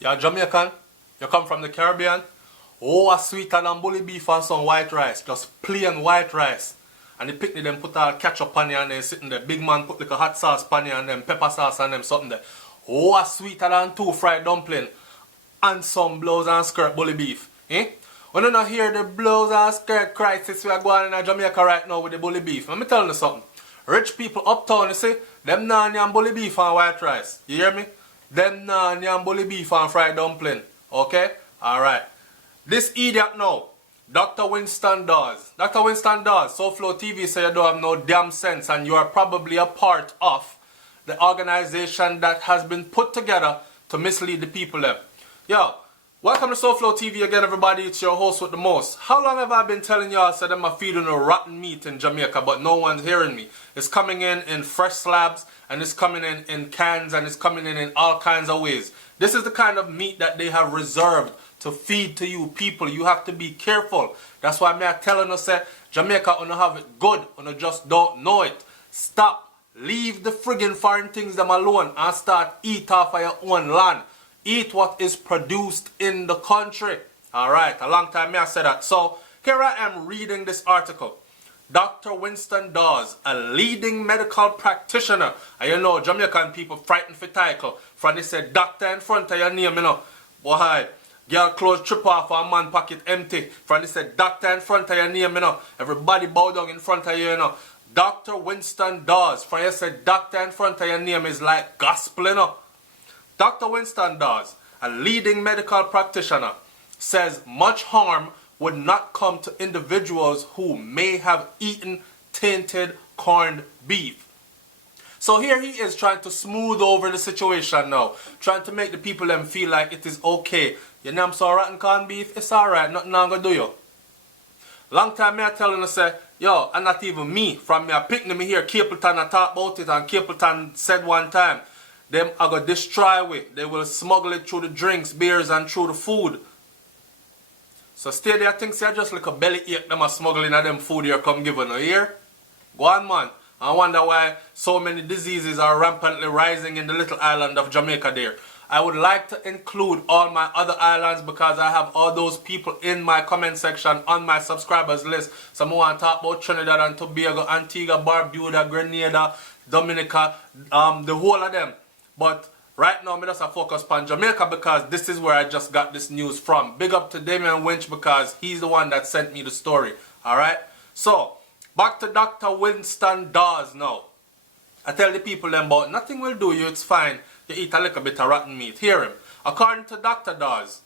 You're Jamaican, you come from the Caribbean. Oh, a sweeter than bully beef and some white rice. Just plain white rice. And the picnic them put all ketchup on you and then sitting there. Big man put like a hot sauce on you and then pepper sauce and them something there. Oh, a sweeter than 2 fried dumpling. And some blouse and skirt bully beef. Eh? When you not hear the blouse and skirt crisis we are going in Jamaica right now with the bully beef. Let me tell you something. Rich people uptown, you see, them naan and bully beef and white rice. You hear me? Them naan and bully beef and fried dumpling. Okay? Alright. This idiot now, Dr. Winston Dawes. Dr. Winston Dawes, SouFLoTV say you don't have no damn sense and you are probably a part of the organization that has been put together to mislead the people there. Yo, welcome to SouFLoTV again everybody, it's your host with the most. How long have I been telling y'all that I'm feeding a rotten meat in Jamaica but no one's hearing me? It's coming in fresh slabs and it's coming in cans and it's coming in all kinds of ways. This is the kind of meat that they have reserved to feed to you people. You have to be careful. That's why I'm telling us that Jamaica don't have it good, you just don't know it. Stop. Leave the friggin' foreign things them alone and start eat off of your own land. Eat what is produced in the country. Alright, a long time I said that. So here I am reading this article. Dr. Winston Dawes, a leading medical practitioner. And you know, Jamaican people frightened for title. From they said doctor in front of your name, you know. Boy, girl clothes trip off and man pocket empty. From they said doctor in front of your name, you know. Everybody bow down in front of you, you know. Dr. Winston Dawes. From you said doctor in front of your name is like gospel, you know. Dr. Winston Dawes, a leading medical practitioner, says much harm would not come to individuals who may have eaten tainted corned beef. So here he is trying to smooth over the situation now, trying to make the people them feel like it is okay. You know I'm so rotten corned beef, it's alright, nothing I'm gonna do you. Long time me I telling you say, yo, and not even me, from me I picking me here, Capleton I talk about it and Capleton said one time, them are going to destroy it. They will smuggle it through the drinks, beers and through the food. So stay there, I think say just like a belly ache them are smuggling at them food here come giving a year. Go on man. I wonder why so many diseases are rampantly rising in the little island of Jamaica there. I would like to include all my other islands because I have all those people in my comment section on my subscribers list. Some want to talk about Trinidad and Tobago, Antigua, Barbuda, Grenada, Dominica, the whole of them. But right now, I'm just focus on Jamaica because this is where I just got this news from. Big up to Damien Winch because he's the one that sent me the story. Alright? So, back to Dr. Winston Dawes now. I tell the people them about nothing will do you, it's fine. You eat a little bit of rotten meat. Hear him. According to Dr. Dawes,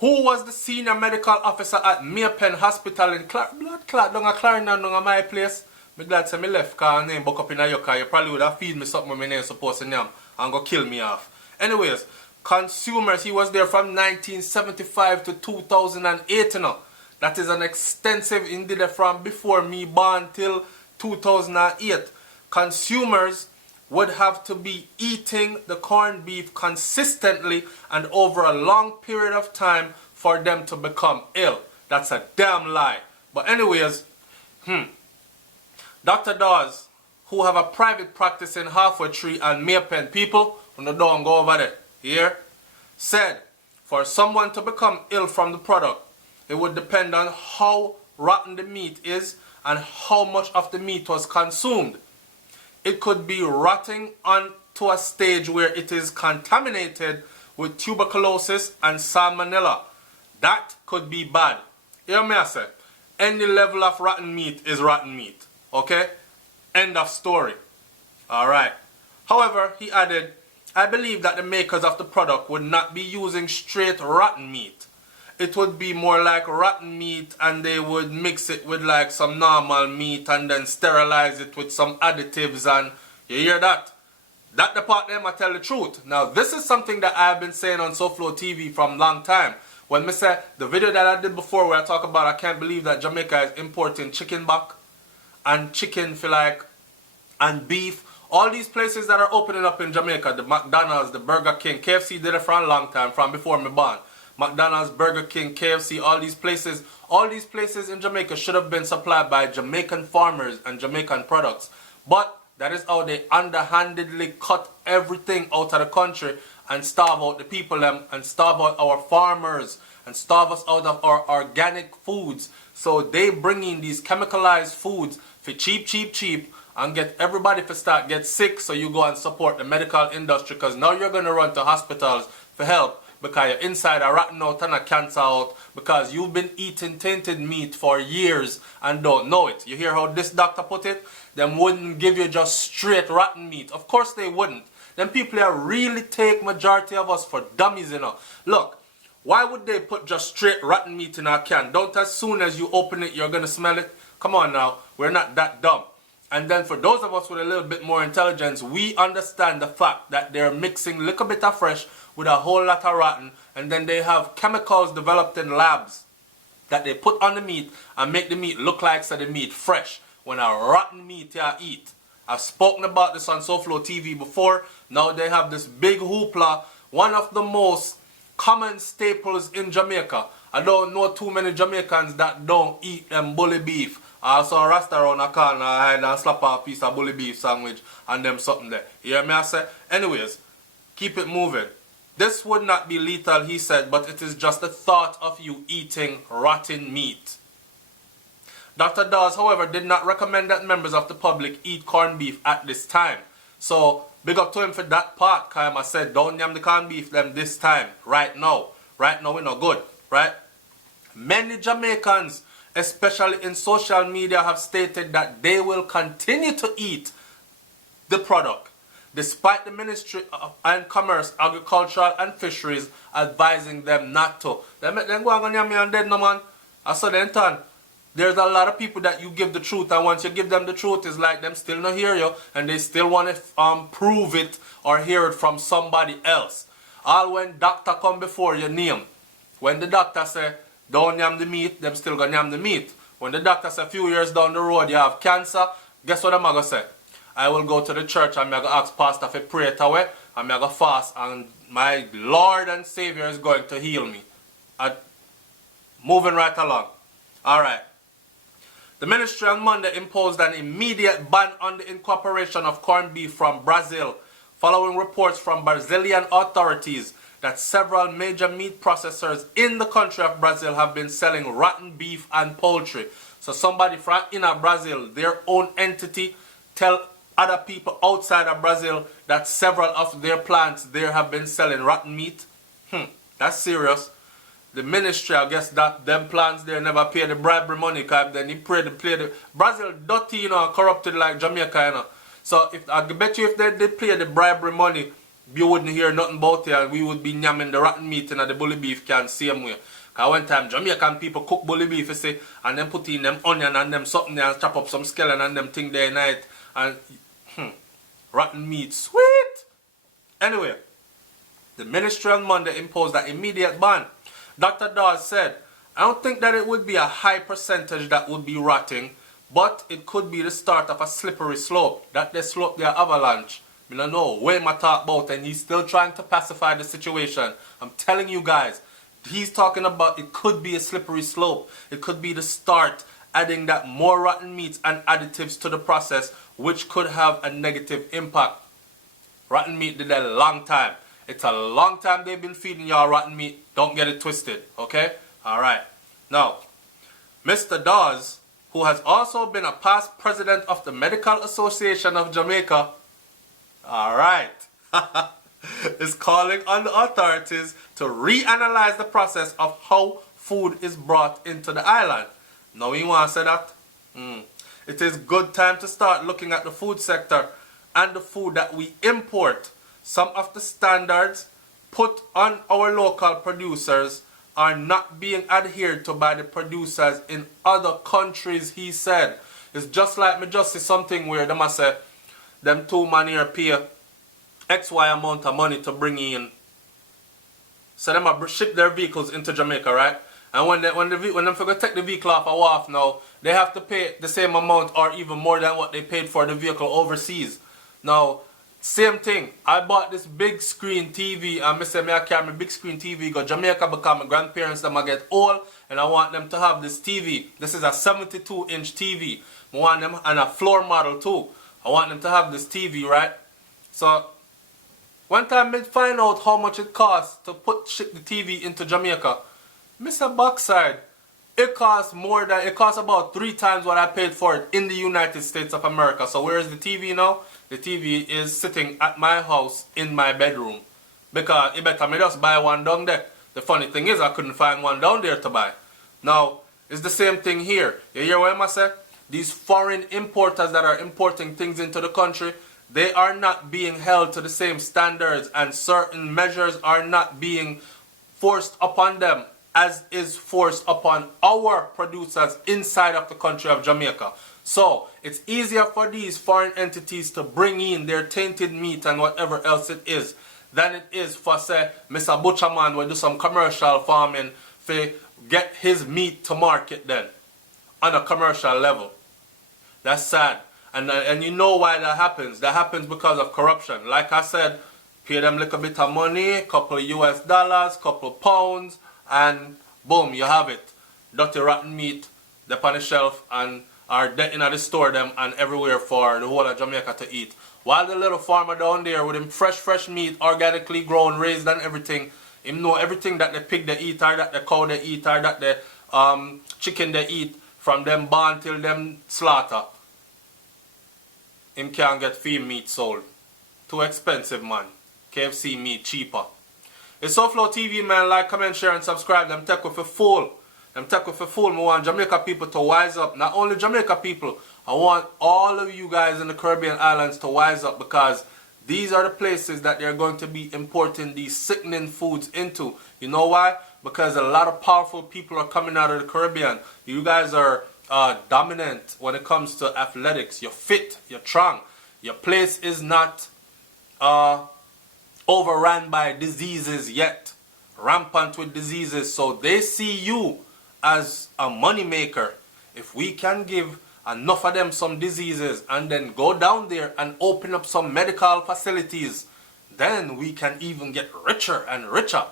who was the senior medical officer at Maypen Hospital in Blood Clot down a Clarendon down a my place. I'm glad to me left because name buck up in a yucca. You probably would have feed me something when my name supposed to name and go kill me off. Anyways, consumers, he was there from 1975 to 2008, you know. That is an extensive, indeed from before me born till 2008. Consumers would have to be eating the corned beef consistently and over a long period of time for them to become ill. That's a damn lie. But anyways, Dr. Dawes, who have a private practice in Halfway Tree and Maypen, people, when the don't go over there, here, said for someone to become ill from the product, it would depend on how rotten the meat is and how much of the meat was consumed. It could be rotting on to a stage where it is contaminated with tuberculosis and salmonella. That could be bad. Hear me I say, any level of rotten meat is rotten meat. Okay? End of story. Alright. However, he added, I believe that the makers of the product would not be using straight rotten meat. It would be more like rotten meat and they would mix it with like some normal meat and then sterilize it with some additives and you hear that? That the part them I tell the truth. Now this is something that I've been saying on SouFLoTV from long time. When me say the video that I did before where I talk about I can't believe that Jamaica is importing chicken back and chicken for like and beef. All these places that are opening up in Jamaica, the McDonald's, the Burger King, KFC did it for a long time, from before me born. McDonald's, Burger King, KFC, all these places in Jamaica should have been supplied by Jamaican farmers and Jamaican products. But that is how they underhandedly cut everything out of the country and starve out the people them and starve out our farmers and starve us out of our organic foods. So they bring in these chemicalized foods for cheap and get everybody to start get sick, so you go and support the medical industry, because now you're going to run to hospitals for help because your inside are rotten out and a cancer out because you've been eating tainted meat for years and don't know it. You hear how this doctor put it? Them wouldn't give you just straight rotten meat. Of course they wouldn't. Them people are really take majority of us for dummies, you know. Look, why would they put just straight rotten meat in our can? Don't as soon as you open it, you're going to smell it? Come on now, we're not that dumb. And then for those of us with a little bit more intelligence, we understand the fact that they're mixing a little bit of fresh with a whole lot of rotten, and then they have chemicals developed in labs that they put on the meat and make the meat look like so the meat fresh when a rotten meat you eat. I've spoken about this on SouFLoTV before. Now they have this big hoopla, one of the most common staples in Jamaica. I don't know too many Jamaicans that don't eat them bully beef. I saw a rasta around a corner, I had and slap a piece of bully beef sandwich and them something there. You hear me I say? Anyways, keep it moving. This would not be lethal, he said, but it is just the thought of you eating rotten meat. Dr. Dawes, however, did not recommend that members of the public eat corned beef at this time. So, big up to him for that part, because I said, don't yam the corned beef them this time, right now. Right now, we're not good, right? Many Jamaicans, especially in social media, have stated that they will continue to eat the product, despite the Ministry of Commerce, Agricultural and Fisheries advising them not to. They make them go and yam me and dead no man. I saw them turn. There's a lot of people that you give the truth, and once you give them the truth, it's like them still not hear you, and they still want to prove it or hear it from somebody else. All when doctor come before your name, when the doctor say, don't yam the meat, them still gonna yam the meat. When the doctor say a few years down the road you have cancer, guess what I'm gonna say? I will go to the church and I'm gonna ask pastor for pray it away, and I'm gonna fast, and my Lord and Savior is going to heal me. Moving right along. Alright. The ministry on Monday imposed an immediate ban on the incorporation of corned beef from Brazil, following reports from Brazilian authorities that several major meat processors in the country of Brazil have been selling rotten beef and poultry. So somebody from Brazil, their own entity, tell other people outside of Brazil that several of their plants there have been selling rotten meat. That's serious. The ministry, I guess that them plants there never pay the bribery money, because then he play the Brazil dirty, you know, corrupted like Jamaica, you know. So if I bet you if they did pay the bribery money, you wouldn't hear nothing about it, and we would be yamming the rotten meat in the bully beef can same way. Because one time Jamaican people cook bully beef, you see, and then put in them onion and them something there and chop up some skeleton and them thing there in it, and rotten meat, sweet. Anyway, the ministry on Monday imposed an immediate ban. Dr. Dawes said, I don't think that it would be a high percentage that would be rotting, but it could be the start of a slippery slope. That they slope their avalanche. I don't know where my talk about, and he's still trying to pacify the situation. I'm telling you guys, he's talking about it could be a slippery slope. It could be the start, adding that more rotten meats and additives to the process, which could have a negative impact. Rotten meat did a long time. It's a long time they've been feeding y'all rotten meat. Don't get it twisted, okay? Alright. Now, Mr. Dawes, who has also been a past president of the Medical Association of Jamaica, alright, is calling on the authorities to reanalyze the process of how food is brought into the island. Now, you want to say that? It is good time to start looking at the food sector and the food that we import. Some of the standards put on our local producers are not being adhered to by the producers in other countries, he said. It's just like me just see something where them say, them two man here pay XY amount of money to bring in. So them ship their vehicles into Jamaica, right? And when them forget to take the vehicle off a wharf now, they have to pay the same amount or even more than what they paid for the vehicle overseas. Now, same thing. I bought this big screen TV and I said I carry my big screen TV go Jamaica because my grandparents them get old and I want them to have this TV. This is a 72-inch TV. I want them and a floor model too. I want them to have this TV, right? So One time I find out how much it costs to ship the TV into Jamaica. Mr. Backside, it costs about 3 times what I paid for it in the United States of America. So where is the TV now? The TV is sitting at my house in my bedroom. Because it better me just buy one down there. The funny thing is I couldn't find one down there to buy. Now, it's the same thing here. You hear what I say? These foreign importers that are importing things into the country, they are not being held to the same standards, and certain measures are not being forced upon them as is forced upon our producers inside of the country of Jamaica. So it's easier for these foreign entities to bring in their tainted meat and whatever else it is than it is for, say, Mr. Butcherman will do some commercial farming for get his meat to market then on a commercial level. That's sad. And you know why that happens. That happens because of corruption. Like I said, pay them a little bit of money, couple of US dollars, couple of pounds, and boom, you have it. Dirty rotten meat, they're on the shelf and are in the store them and everywhere for the whole of Jamaica to eat. While the little farmer down there with him fresh meat, organically grown, raised and everything, him know everything that the pig they eat or that the cow they eat or that the chicken they eat from them born till them slaughter. Him can't get feed meat sold. Too expensive, man. KFC meat cheaper. It's SouFLoTV, man. Like, comment, share, and subscribe. Them tech with a fool. Them tech with a fool. I want Jamaica people to wise up. Not only Jamaica people. I want all of you guys in the Caribbean islands to wise up, because these are the places that they're going to be importing these sickening foods into. You know why? Because a lot of powerful people are coming out of the Caribbean. You guys are dominant when it comes to athletics. You're fit, you're strong. Your place is not overrun by diseases yet, rampant with diseases. So they see you as a money maker. If we can give enough of them some diseases and then go down there and open up some medical facilities, then we can even get richer and richer.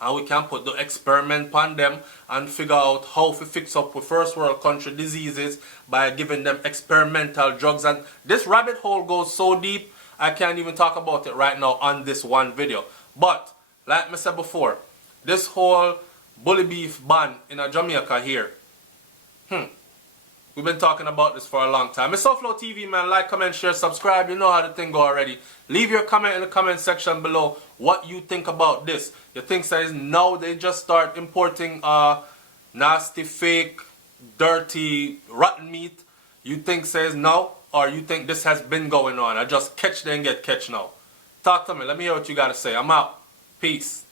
And we can put the experiment on them and figure out how to fix up with first world country diseases by giving them experimental drugs. And this rabbit hole goes so deep, I can't even talk about it right now on this one video. But, like I said before, this whole bully beef ban in Jamaica here, we've been talking about this for a long time. It's SouFLoTV, man. Like, comment, share, subscribe. You know how the thing go already. Leave your comment in the comment section below what you think about this. You think that is now they just start importing nasty, fake, dirty, rotten meat? You think says no? Or you think this has been going on? I just catch then get catch now. Talk to me. Let me hear what you got to say. I'm out. Peace.